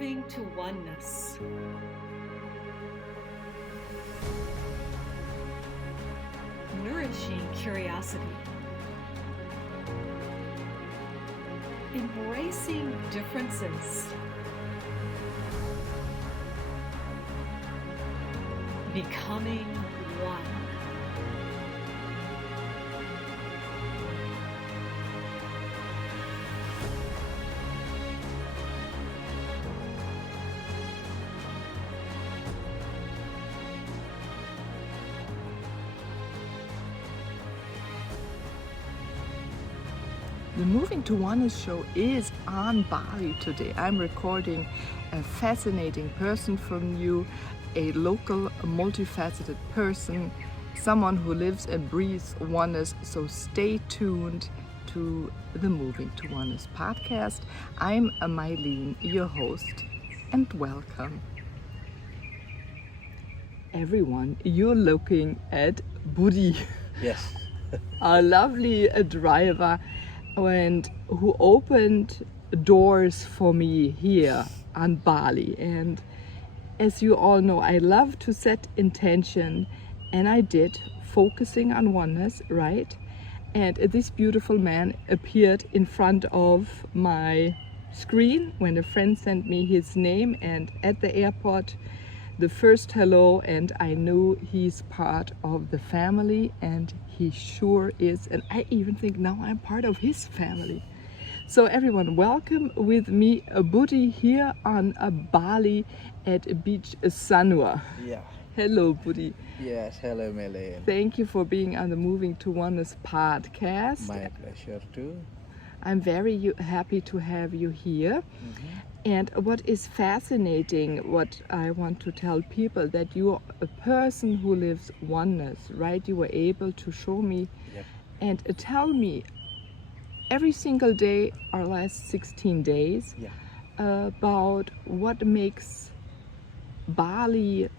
moving to oneness. Nourishing curiosity. Embracing differences. Becoming one. The Moving to Oneness show is on Bali today. I'm recording a fascinating person from you, a local, multifaceted person, someone who lives and breathes oneness. So stay tuned to the Moving to Oneness podcast. I'm Meilin, your host, and welcome. Everyone, you're looking at Budi. Yes. A lovely driver and who opened doors for me here on Bali. And as you all know, I love to set intention, and I did, focusing on oneness, right? And this beautiful man appeared in front of my screen when a friend sent me his name, and at the airport the first hello, and I knew he's part of the family, and he sure is, and I even think now I'm part of his family. So everyone, welcome with me Budi here on Bali at Beach Sanua. Yeah. Hello Budi. Yes. Hello, Meilin. Thank you for being on the Moving to Oneness podcast. My pleasure too. I'm very happy to have you here. And what is fascinating, what I want to tell people, that you are a person who lives oneness, right? You were able to show me Yep. and tell me every single day, our last 16 days, Yeah. about what makes Bali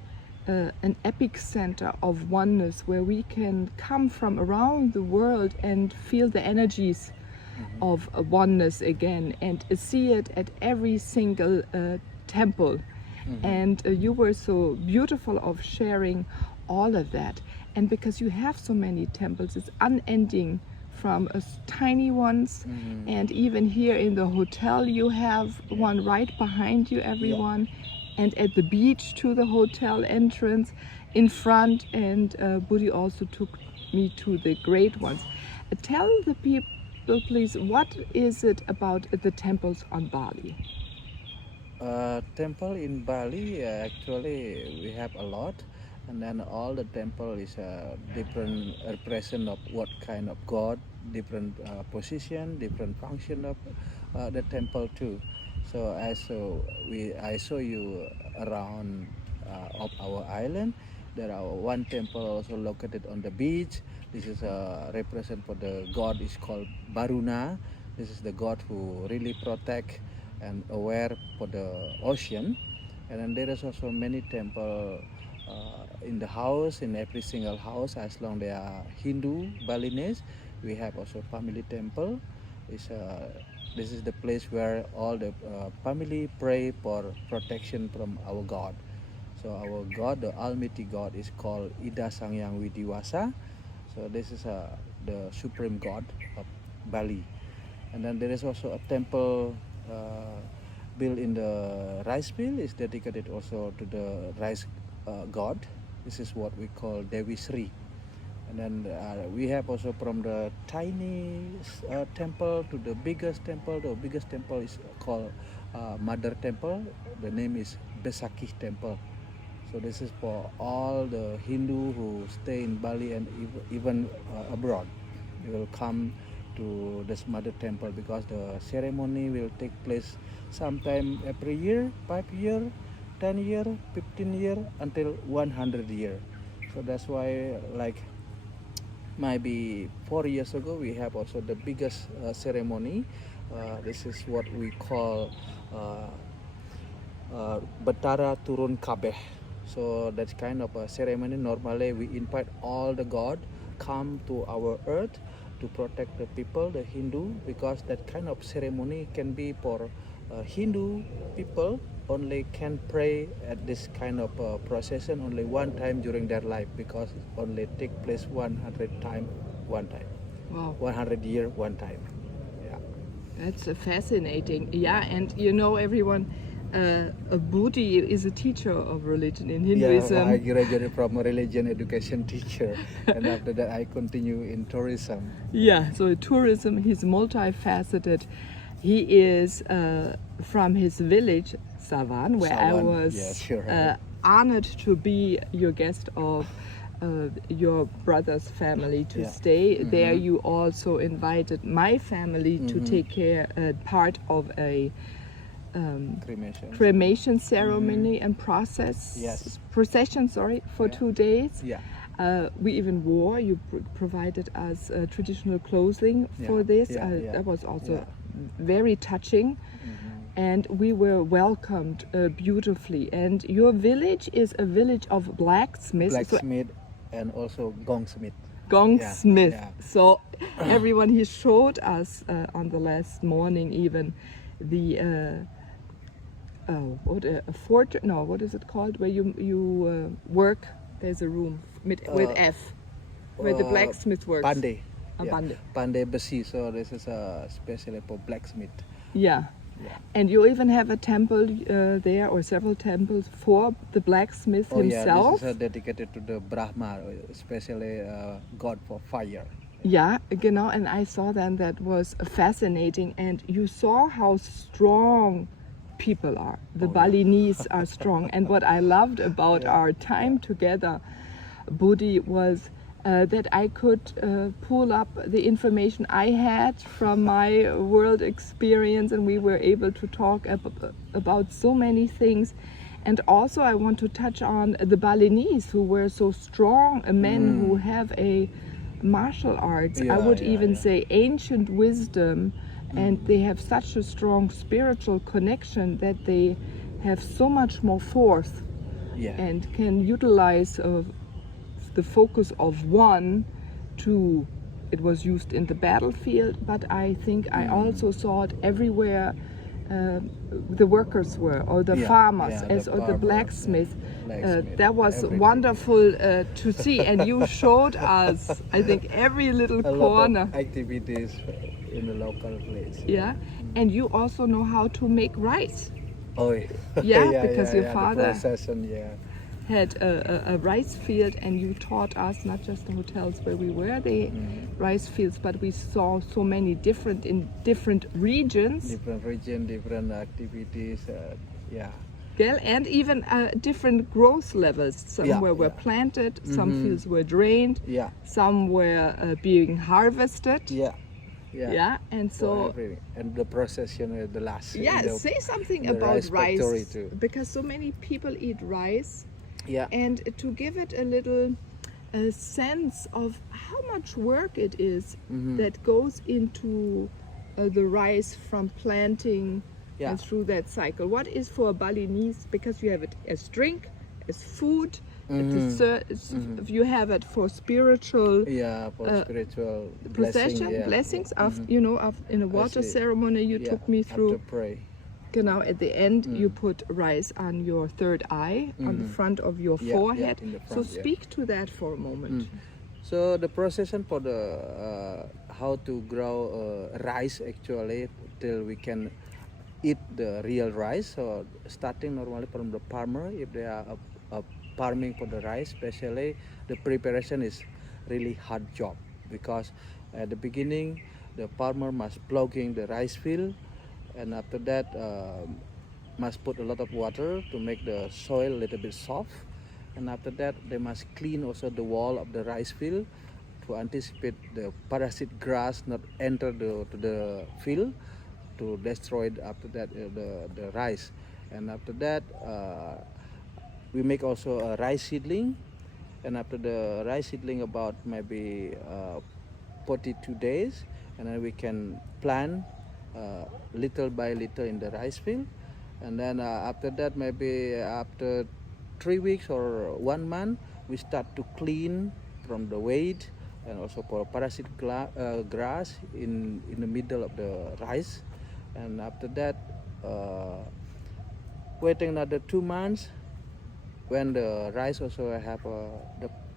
an epic center of oneness, where we can come from around the world and feel the energies of oneness again, and see it at every single temple. And you were so beautiful of sharing all of that. And because you have so many temples, it's unending, from tiny ones, and even here in the hotel you have one right behind you, everyone, and at the beach to the hotel entrance in front. And Budi also took me to the great ones. Tell the people, please, what is it about the temples on Bali? Temple in Bali, actually we have a lot, and then all the temple is a different represent of what kind of God, different position, different function of the temple too. So I show you around of our island. There are one temple also located on the beach. This is a represent for the God is called Baruna. This is the God who really protect and aware for the ocean. And then there is also many temple in the house, in every single house, as long they are Hindu, Balinese. We have also family temple. This is the place where all the family pray for protection from our God. So our God, the Almighty God, is called Ida Sangyang Widiwasa. So this is the supreme God of Bali. And then there is also a temple built in the rice field. Is dedicated also to the rice God. This is what we call Dewi Sri. And then we have also from the tiny temple to the biggest temple. The biggest temple is called Mother Temple. The name is Besakih Temple. So this is for all the Hindu who stay in Bali and even abroad. They will come to this Mother Temple because the ceremony will take place sometime every year, 5 year, 10 year, 15 year, until 100 year. So that's why, like maybe 4 years ago, we have also the biggest ceremony. This is what we call Betara Turun Kabeh. So that's kind of a ceremony. Normally we invite all the god come to our earth to protect the people, the Hindu, because that kind of ceremony can be for Hindu people only can pray at this kind of procession only one time during their life, because it only take place 100 time one time, Wow. 100 year one time. Yeah. That's fascinating. Yeah, and you know, everyone, a Buddhi is a teacher of religion in Hinduism. Yeah, I graduated from a religion education teacher, and after that I continue in tourism. Yeah, so tourism, he's multifaceted. He is from his village, Savan, where I Savan, was yes, you're right. honored to be your guest of your brother's family to Yeah. stay. There you also invited my family to take care, part of a cremation ceremony and procession, for 2 days. Yeah. We even wore, you provided us traditional clothing for Yeah, this. yeah. That was also very touching. And we were welcomed beautifully. And your village is a village of blacksmiths. Blacksmith and also gongsmith. Gongsmith. Yeah. So everyone, he showed us on the last morning even the what is it called, where you work? There's a room with F where the blacksmith works. Pandai. Pandai. Pandai besi. So this is especially for blacksmith. Yeah. Yeah. And you even have a temple there, or several temples for the blacksmith himself. Yeah, this is dedicated to the Brahma, especially god for fire. Yeah, genau. And I saw then that was fascinating. And you saw how strong people are. The Balinese are strong. And what I loved about our time together, Budi, was that I could pull up the information I had from my world experience, and we were able to talk about so many things. And also I want to touch on the Balinese, who were so strong, men who have a martial arts, I would even say ancient wisdom, and they have such a strong spiritual connection that they have so much more force and can utilize the focus of one to, it was used in the battlefield, but I think I also saw it everywhere the workers were, or the farmers, or the blacksmith. That was everything. Wonderful to see, and you showed us, I think, every little A corner. lot of activities in the local place. Yeah, and you also know how to make rice. Oh Yeah, because your father the procession, had a rice field, and you taught us not just the hotels where we were, the rice fields, but we saw so many different regions. Different region, different activities. And even different growth levels. Some were planted, some fields were drained, some were being harvested. And so and the procession, the last. Say something about rice, because so many people eat rice. And to give it a little sense of how much work it is that goes into the rice from planting and through that cycle. What is for a Balinese, because you have it as drink, as food, you have it for spiritual spiritual blessings in a water ceremony you took me through. After pray. Now at the end you put rice on your third eye, on the front of your forehead. In the front, so speak to that for a moment. So the procession for the how to grow rice actually till we can eat the real rice. So starting normally from the farmer, if they are farming for the rice, especially the preparation is really hard job, because at the beginning the farmer must ploughing the rice field. And after that, must put a lot of water to make the soil a little bit soft. And after that, they must clean also the wall of the rice field to anticipate the parasite grass not enter to the field to destroy after that the rice. And after that, we make also a rice seedling. And after the rice seedling about maybe 42 days, and then we can plant little by little in the rice field. And then after that, maybe after 3 weeks or 1 month, we start to clean from the weight and also for parasite grass in the middle of the rice. And after that, waiting another 2 months when the rice also have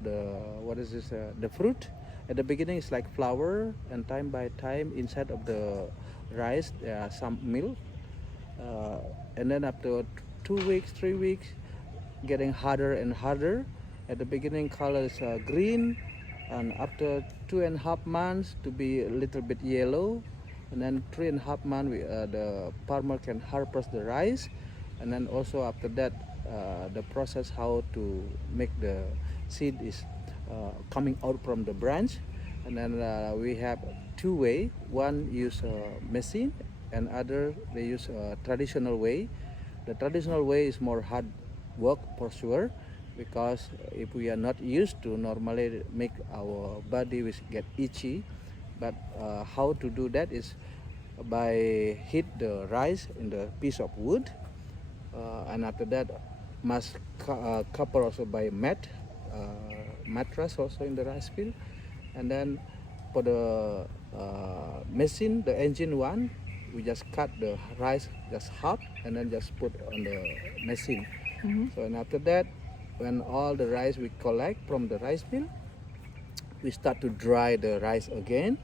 the what is this the fruit. At the beginning it's like flour, and time by time inside of the rice there are some milk, and then after 2 weeks 3 weeks getting harder and harder. At the beginning color is green, and after 2.5 months to be a little bit yellow, and then 3.5 months the farmer can harvest the rice. And then also after that the process how to make the seed is coming out from the branch. And then we have two way. One use machine, and other they use traditional way. The traditional way is more hard work for sure, because if we are not used to, normally make our body will get itchy. But how to do that is by heat the rice in the piece of wood, and after that must cover also by mattress also in the rice field. And then for the machine, the engine one, we just cut the rice just half and then just put on the machine. So and after that, when all the rice we collect from the rice field, we start to dry the rice again.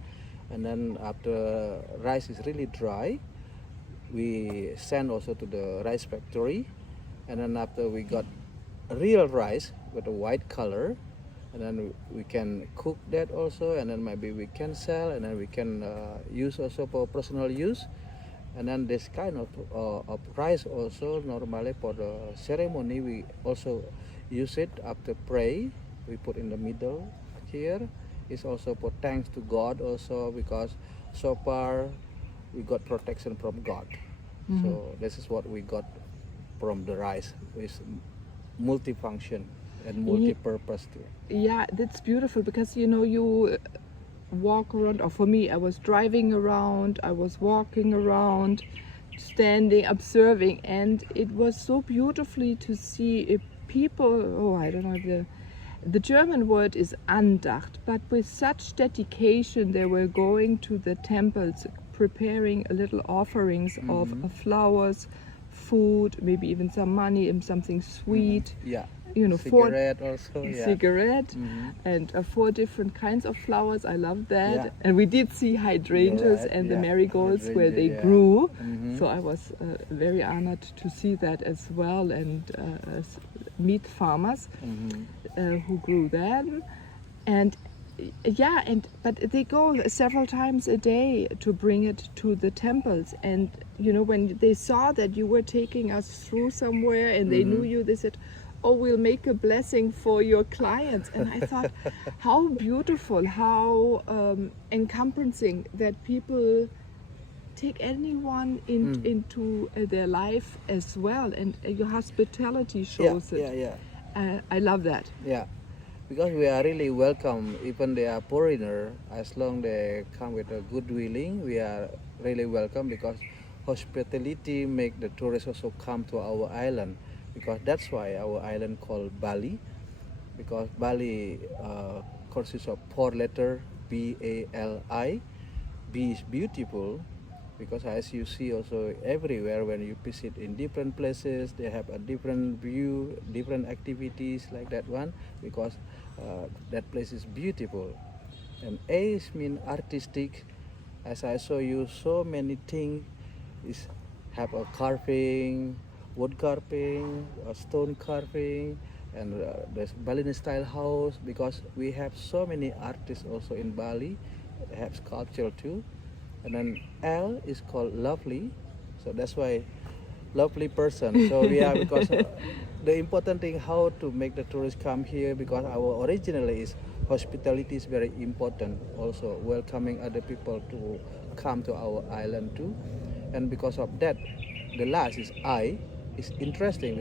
And then after rice is really dry, we send also to the rice factory. And then after we got real rice with a white color, and then we can cook that also, and then maybe we can sell, and then we can use also for personal use. And then this kind of rice also normally for the ceremony we also use it after pray. We put in the middle here. It's also for thanks to God also, because so far we got protection from God. So this is what we got from the rice, with multifunction and multi-purpose too. Yeah, that's beautiful, because you know, you walk around, or for me I was driving around, I was walking around, standing, observing, and it was so beautifully to see people, I don't know, the German word is Andacht, but with such dedication they were going to the temples, preparing a little offerings of flowers, food, maybe even some money and something sweet. Yeah. You know, cigarette also. Yeah. Cigarette and 4 different kinds of flowers. I love that. Yeah. And we did see hydrangeas and the marigolds where they grew. So I was very honored to see that as well, and meet farmers who grew them. And but they go several times a day to bring it to the temples. And you know, when they saw that you were taking us through somewhere and they knew you, they said, "Oh, we'll make a blessing for your clients." And I thought, how beautiful, how encompassing that people take anyone into their life as well, and your hospitality shows it. I love that. Yeah, because we are really welcome, even they are foreigner, as long they come with a good willing, we are really welcome, because hospitality make the tourists also come to our island. Because that's why our island called Bali, because Bali consists of 4 letters, B-A-L-I. B is beautiful, because as you see also everywhere when you visit in different places, they have a different view, different activities like that one, because that place is beautiful. And A is mean artistic. As I show you, so many things is have a carving, wood carving, stone carving, and there's Balinese style house, because we have so many artists also in Bali, have sculpture too. And then L is called lovely, so that's why lovely person. So we are, because the important thing how to make the tourists come here, because our originally is hospitality is very important, also welcoming other people to come to our island too. And because of that, the last is I. It's interesting,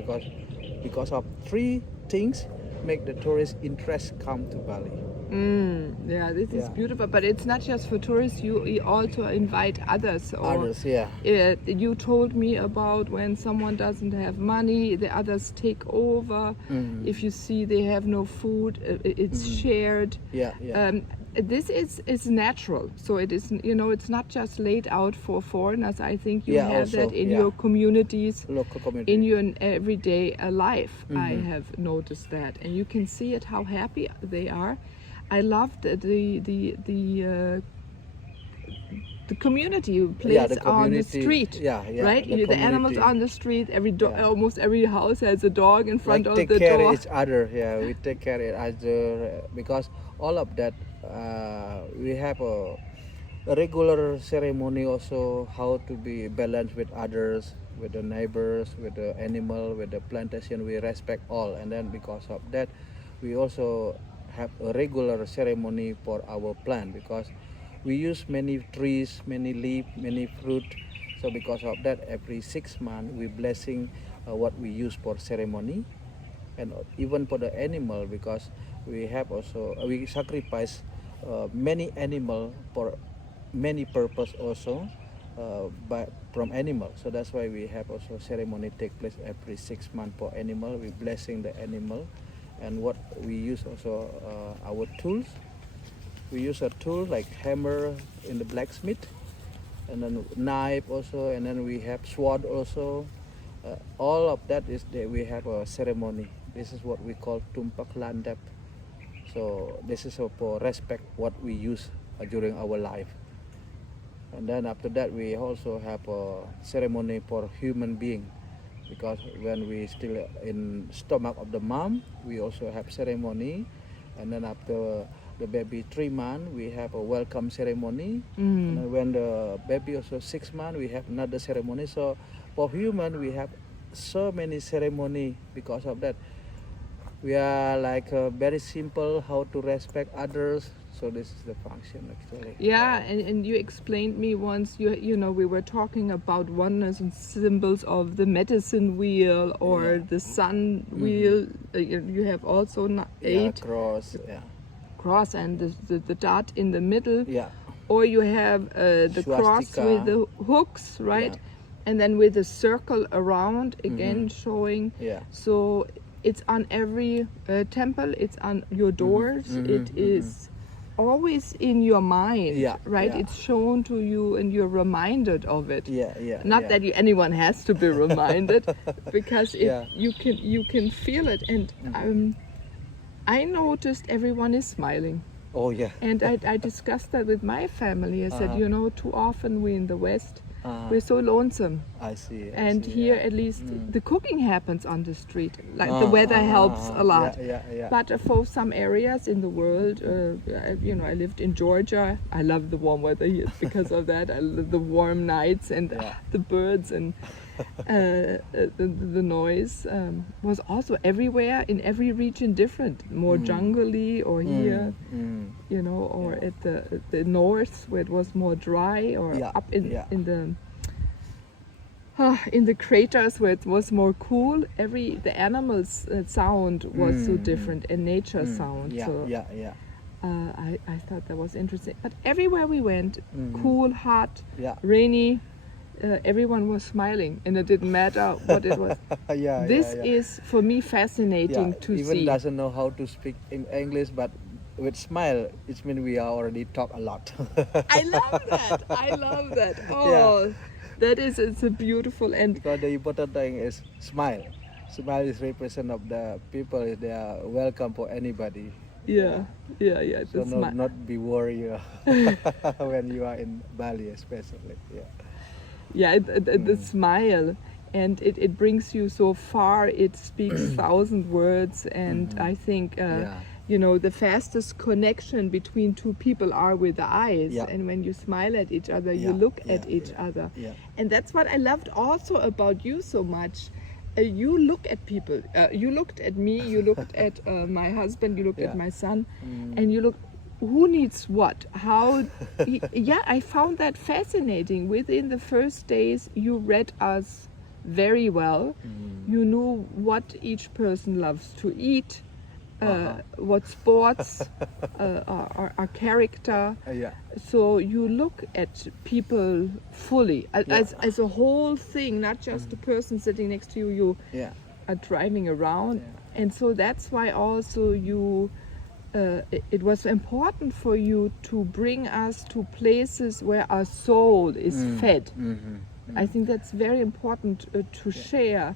because of 3 things make the tourist interest come to Bali. Yeah, this is beautiful, but it's not just for tourists, you also invite others. Others, yeah. You told me about when someone doesn't have money, the others take over. If you see they have no food, it's shared. this is natural. So it is, it's not just laid out for foreigners. I think you Yeah, have also, that in yeah. your communities, Local community. in your everyday life. I Mhm. have noticed that, and you can see it how happy they are. I loved the community who Yeah, plays the on the community. street. Yeah, yeah. Right, the animals community. on the street. Yeah. Almost every house has a dog in front Like of take the care door. each other. Yeah, we take care each other because all of that we have a regular ceremony also how to be balanced with others, with the neighbors, with the animal, with the plantation. We respect all, and then because of that, we also have a regular ceremony for our plant because we use many trees, many leaf, many fruit. So because of that, every 6 months we blessing what we use for ceremony, and even for the animal because we have also we sacrifice many animal for many purpose also by from animal. So that's why we have also ceremony take place every 6 months for animal. We blessing the animal, and what we use also our tools. We use a tool like hammer in the blacksmith, and then knife also, and then we have sword also. All of that is that we have a ceremony. This is what we call tumpak landap. So this is for respect what we use during our life. And then after that we also have a ceremony for human being because when we still in stomach of the mom, we also have ceremony. And then after the baby 3 months, we have a welcome ceremony. And then when the baby also 6 months, we have another ceremony. So for human, we have so many ceremony because of that. We are like very simple how to respect others. So this is the function actually. Yeah, and you explained me once, we were talking about oneness and symbols of the medicine wheel or Yeah. the sun wheel. You have also Yeah, 8 cross. Yeah. cross and the dot in the middle. Yeah. Or you have the cross Swastika. with the hooks, right? Yeah. And then with a circle around, again showing. Yeah. So it's on every temple, it's on your doors, it is always in your mind, Yeah, right? yeah. It's shown to you and you're reminded of it. Yeah, yeah. Not yeah. that anyone has to be reminded, because Yeah. you can feel it. And I noticed everyone is smiling. Oh yeah. And I discussed that with my family. I said, too often we in the West, we're so lonesome. I see. And here at least the cooking happens on the street. Like the weather helps a lot. Yeah. But for some areas in the world, I lived in Georgia. I love the warm weather here because of that. I love the warm nights and the birds and the noise was also everywhere in every region different. More jungly or here, or at the north where it was more dry, or up in the craters where it was more cool. The animals' sound was so different, and nature sound. I thought that was interesting. But everywhere we went, cool, hot, rainy, everyone was smiling, and it didn't matter what it was. This is for me fascinating to even see. doesn't know how to speak in English, but with smile, it means we are already talk a lot. I love that. Oh, that is, it's a beautiful, and Because the important thing is smile. Smile is represent of the people. They are welcome for anybody. yeah. So the not be worried when you are in Bali, especially. The smile, and it brings you so far. It speaks 1,000 words, and I think the fastest connection between two people are with the eyes. And when you smile at each other, you look at each other. And that's what I loved also about you so much. You look at people. You looked at me. You looked at my husband. You looked at my son, and you looked. Who needs what? How? I found that fascinating. Within the first days, you read us very well. You knew what each person loves to eat, what sports, our character. So you look at people fully as a whole thing, not just the person sitting next to you. You are driving around, and so that's why also you it was important for you to bring us to places where our soul is fed. I think that's very important to share.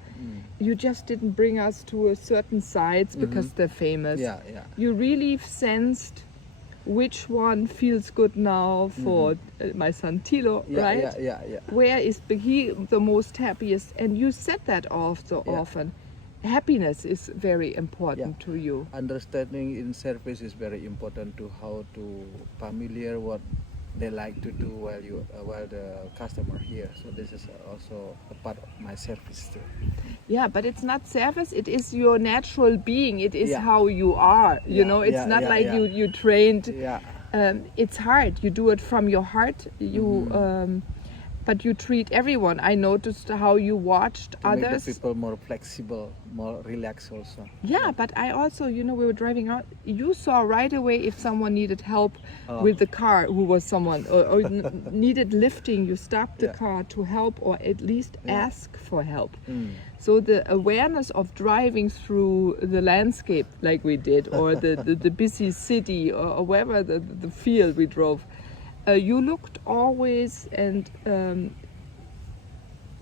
You just didn't bring us to a certain sites because they're famous. Yeah, yeah. You really sensed which one feels good now for my son Tilo, Yeah, right? yeah. Where is he the most happiest? And you said that so Yeah. often. Happiness is very important to you. Understanding in service is very important to how to familiar what they like to do while the customer here. So this is also a part of my service too. Yeah, but it's not service, it is your natural being. It is Yeah. how you are. You Yeah, know, it's yeah, not yeah, like yeah. you trained. Yeah. It's hard. You do it from your heart. But you treat everyone. I noticed how you watched To make the others. people more flexible, more relaxed also. Yeah, but I also, we were driving out. You saw right away if someone needed help Oh. with the car, who was someone, or needed lifting. You stopped the Yeah. car to help, or at least Yeah. ask for help. Mm. So the awareness of driving through the landscape like we did, or the busy city, or wherever the field we drove, you looked always and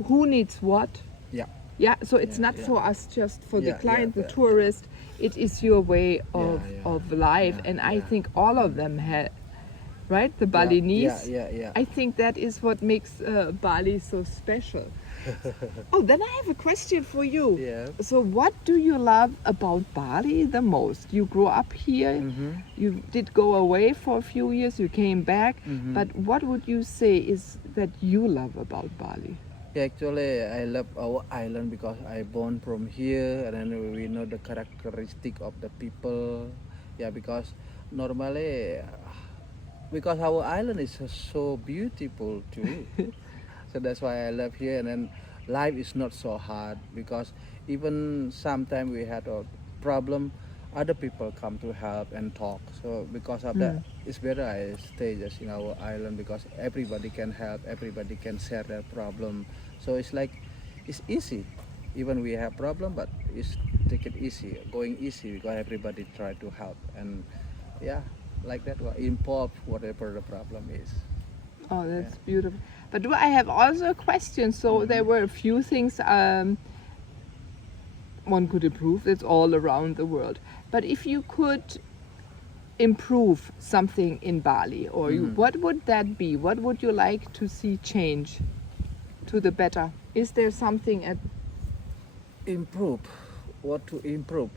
who needs what. Yeah. Yeah, so it's Yeah, not yeah. for us, just for the Yeah, client, yeah, the yeah. tourist. It is your way of, yeah. of life, Yeah, and I yeah. think all of them had, right? The Yeah, Balinese. yeah. I think that is what makes Bali so special. Oh, then I have a question for you. Yeah. So, what do you love about Bali the most? You grew up here. You did go away for a few years. You came back. But what would you say is that you love about Bali? Yeah, actually, I love our island because I born from here, and then we know the characteristic of the people. Yeah, because normally, because our island is so beautiful too. So that's why I love here, and then life is not so hard because even sometimes we had a problem, other people come to help and talk. So because of that, it's better I stay just in our island because everybody can help, everybody can share their problem. So it's like it's easy. Even we have problem, but it's take it easy, going easy because everybody try to help, and yeah, like that. Involve whatever the problem is. Oh, that's beautiful. But do I have also a question? So there were a few things one could improve. It's all around the world. But if you could improve something in Bali, or what would that be? What would you like to see change to the better? Is there something at Improve. What to improve?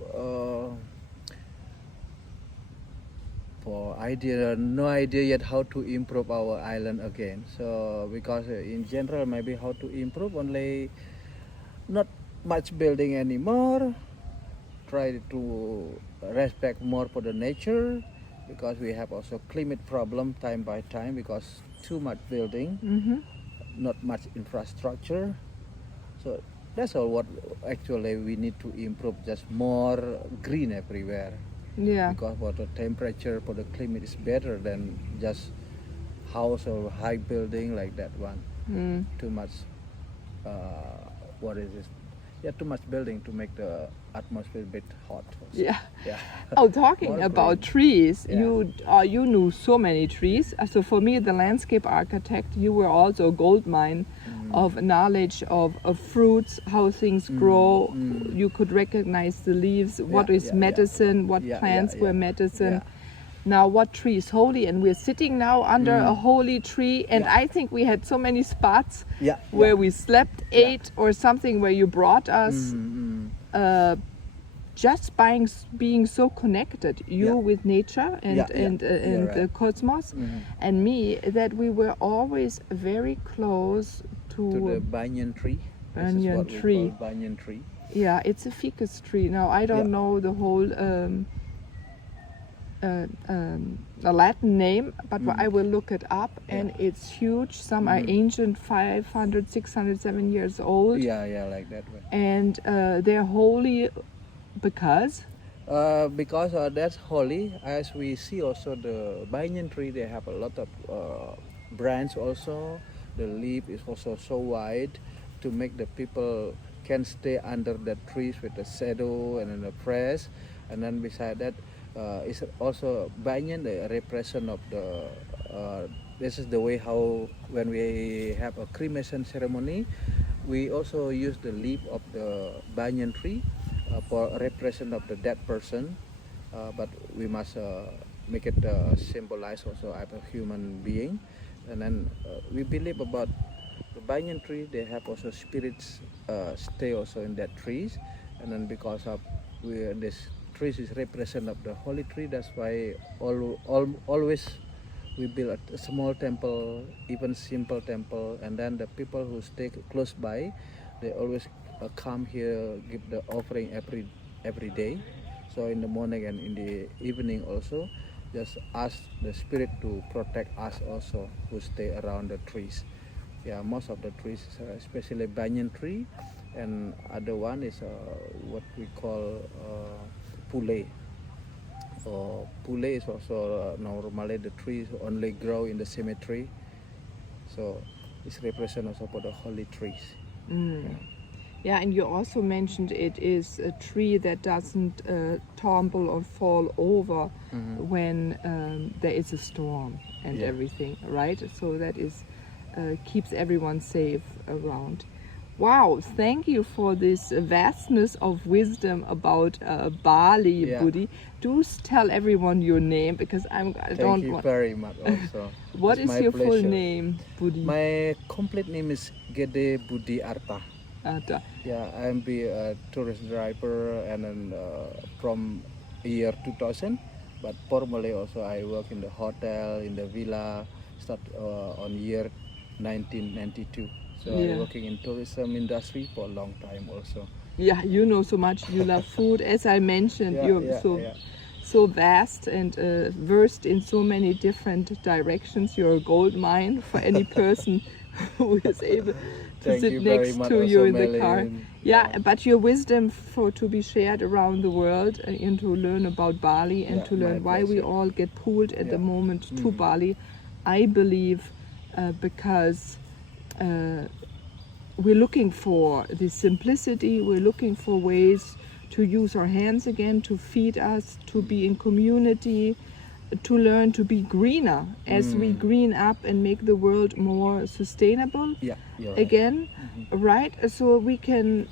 For idea, no idea yet how to improve our island again. So because in general, maybe how to improve only not much building anymore. Try to respect more for the nature because we have also climate problem time by time because too much building, not much infrastructure. So that's all what actually we need to improve, just more green everywhere. yeah. Because for the temperature, for the climate is better than just house or high building like that one. Too much, what is this? Yeah, too much building to make the atmosphere a bit hot. Also. Yeah. Yeah. Oh, talking More about green. trees, Yeah. you knew so many trees. So for me, the landscape architect, you were also a gold mine of knowledge of fruits, how things grow. You could recognize the leaves, what is medicine, what plants were medicine. Yeah. Now, what tree is holy? And we're sitting now under a holy tree, and I think we had so many spots Yeah. where we slept, ate, or something where you brought us. Just being so connected, you Yeah. with nature and Yeah, yeah. You're the right. cosmos, and me, that we were always very close To the banyan tree. This is Banyan what we tree. call banyan tree. Yeah, it's a ficus tree. Now I don't Yeah. know the whole the Latin name, but I will look it up, and it's huge. Some are ancient, 500, 600, 7 years old, Yeah, like that way. and they're holy because Because that's holy. As we see also the banyan tree, they have a lot of branch also. The leaf is also so wide to make the people can stay under the trees with the shadow and then the fresh. And then beside that, It's also banyan, the repression of the. This is the way how when we have a cremation ceremony, we also use the leaf of the banyan tree for repression of the dead person. But we must make it symbolize also I'm a human being, and then we believe about the banyan tree. They have also spirits stay also in that trees, and then because of this trees is represent of the holy tree. That's why always we build a small temple, even simple temple, and then the people who stay close by, they always come here, give the offering every day. So in the morning and in the evening also, just ask the spirit to protect us also who stay around the trees. Yeah, most of the trees, especially banyan tree, and other one is what we call pule. Pule is also normally the trees only grow in the cemetery, so it's represent also for the holy trees. Yeah, and you also mentioned it is a tree that doesn't tumble or fall over when there is a storm and everything, right? So that is keeps everyone safe around. Wow, thank you for this vastness of wisdom about Bali, Budi. Do tell everyone your name because I Thank don't you want. very much also. What It's is my your full pleasure. name, Budi? My complete name is Gede Budiarta. Atta. Yeah, I'm be a tourist driver and then from year 2000. But formally also I work in the hotel, in the villa, start on year 1992. So I'm working in tourism industry for a long time also. Yeah, you know so much. You love food, as I mentioned. You're so vast and versed in so many different directions. You're a gold mine for any person who is able to sit next to you in the car. Yeah, but your wisdom to be shared around the world and to learn about Bali and to learn why we all get pulled at the moment to Bali, I believe because we're looking for this simplicity, we're looking for ways to use our hands again, to feed us, to be in community, to learn to be greener as we green up and make the world more sustainable again, right? So we can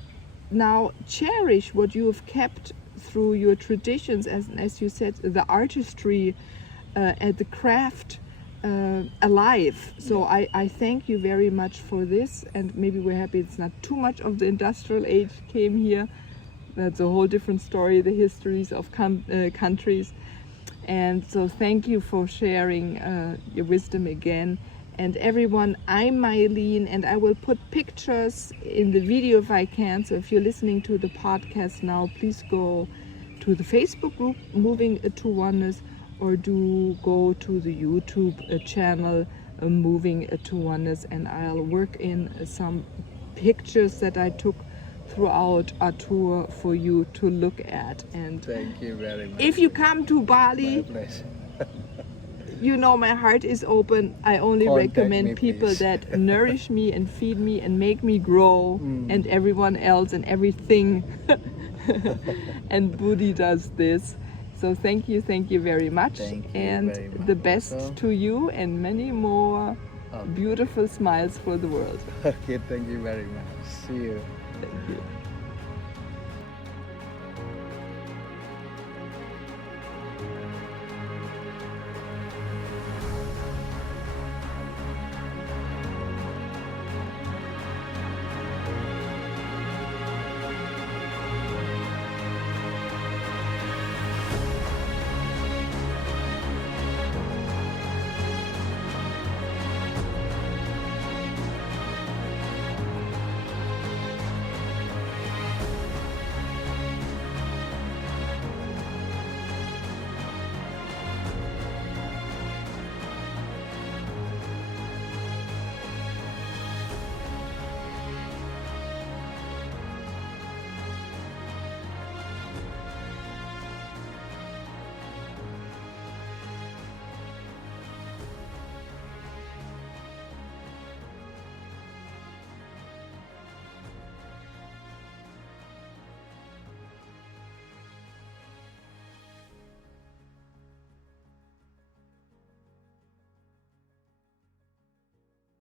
now cherish what you have kept through your traditions, as you said, the artistry and the craft alive. So I thank you very much for this, and maybe we're happy it's not too much of the industrial age came here. That's a whole different story, the histories of countries. And so thank you for sharing your wisdom again. And everyone, I'm Meilin, and I will put pictures in the video if I can. So if you're listening to the podcast now, please go to the Facebook group Moving to Oneness, or do go to the YouTube channel Moving to Oneness, and I'll work in some pictures that I took throughout our tour for you to look at. And thank you very much. if you come to Bali, you know my heart is open. I only recommend people that nourish me and feed me and make me grow, and everyone else and everything. And Budi does this. So thank you very much. And very much the best also to you and many more beautiful smiles for the world. Okay, thank you very much. See you. Thank you.